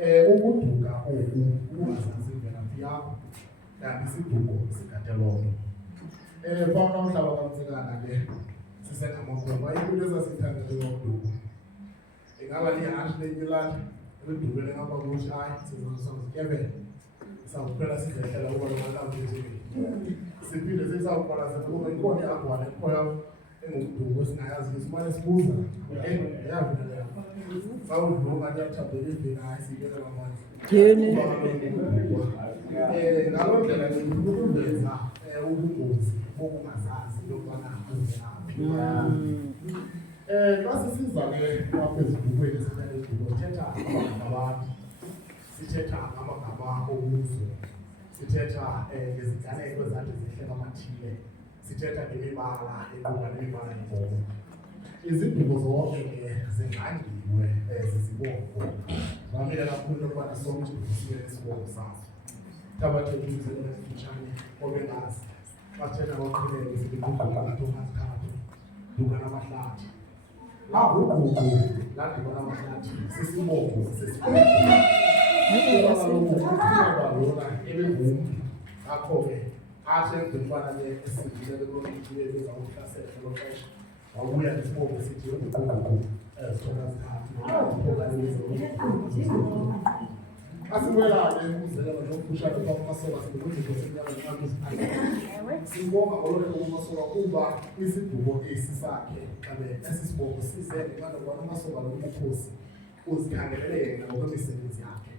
Ukuduka oku ukungazazi imvelaphi yakho kanti isiduko sigade loo nto. Kwamna umhlaba kamtsikana ke sisengamakhwenkwe wayekule esasithandele yokuduka. Ingaba lihashe lenye ilapha elidubele ngapha kuthi hayi sizawuzityebela sizawukhwela sizehlela ukuba lomalawuthethekile. Siphinde sisawuqwalasela ukuba ikhona ihambwana ekhoyo engumduko esingayaziyo simane sibuza yavina leyo sawudlunga ndiyakuthambela ivina hayi siyibekela amanzi ngaloo ndlela ndifuna ukuveza ubungozi bokungazazi yokubana aziphi. Xa sisiza ke apha ezidukweni esithatha iziduko sithetha amagama abantu, sithetha amagama obuzwe, sithetha ngeziganeko ezathi zihle amathile, sithetha ngemibala equka nemibala yebomo. Iziduko zonke ke zingandiwe zizibongo. Zamile kakhulu ukubana sonke isiduko sibe nesibongo saso. Thabathe umzekelo esifutshane obengazi bathetha ngoqhubeko sibiduka ngamathathu duka namahlathi. Ugugu laduka namahlathi sisibongo lona ebengumntu akho ke athi emdumfana le esidlulele kulomthile bezawuhlasela lo xesha wawubuya nesibongo sithi ugugu ezithoka zithathu asibuyelane umzekelo nokufushane kwamasoka sibukuziko senyanga nxakuziphathe sibonga ngololo kumasoka kuba isiduko esi sakhe xabe esisibongo size ngenxa yokubana amasoka lomkhosi uzikhangelele yena ngokwemisebenzi yakhe.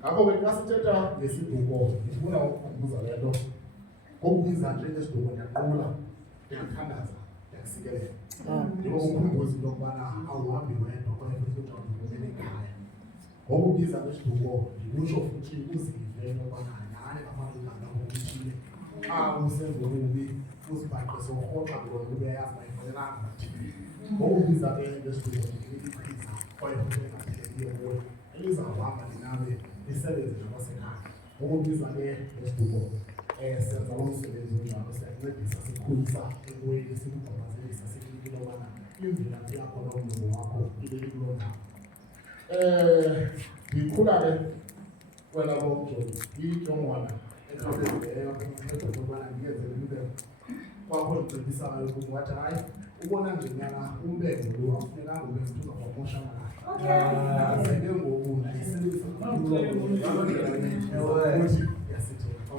Ngakho ke xa sithetha ngesiduko ndifuna ukukhumbuza le nto ngokubiza nje ngesiduko ndiyaqula ndiyathandaza ndiyakusikelela ndinokukhumbuza into yokubana awuhambi wedwa kwaye futhi ujawudibumele ekhaya. Ngokubiza ngesiduko ndikutsho futhi uzive into yokubana nani ngamalungana ngokuthile xa usenza okubi uzibhaqe sowurhoxa ngolo ube yazi bayifanelanga bathile. Ngokubiza ke ngesiduko ndinika ichiza kwaye futhi engapheliyo kuwe elizawuhamba linawe lisebenze nabasekhaya. Ngokubiza ke ngesiduko senza lo msebenzi onjalo siyakuncedisa sikhulisa emoyeni sikugqamazelisa sikunike into yobana imvelaphi yakho nomnombo wakho ileli kuloo ndawo. Ndikhula ke kwela bomjongi iyijongwana ekhawulezileyo umthetho sokubana ndiyenzele imbeko kwakho ndicebisayo kum wathi hayi ubona njenyana umbeko lo akufunekanga ube mntu uzawamosha malahla ze ke ngoku ndiyisebenzisa kakhulu ukuthi yasithetha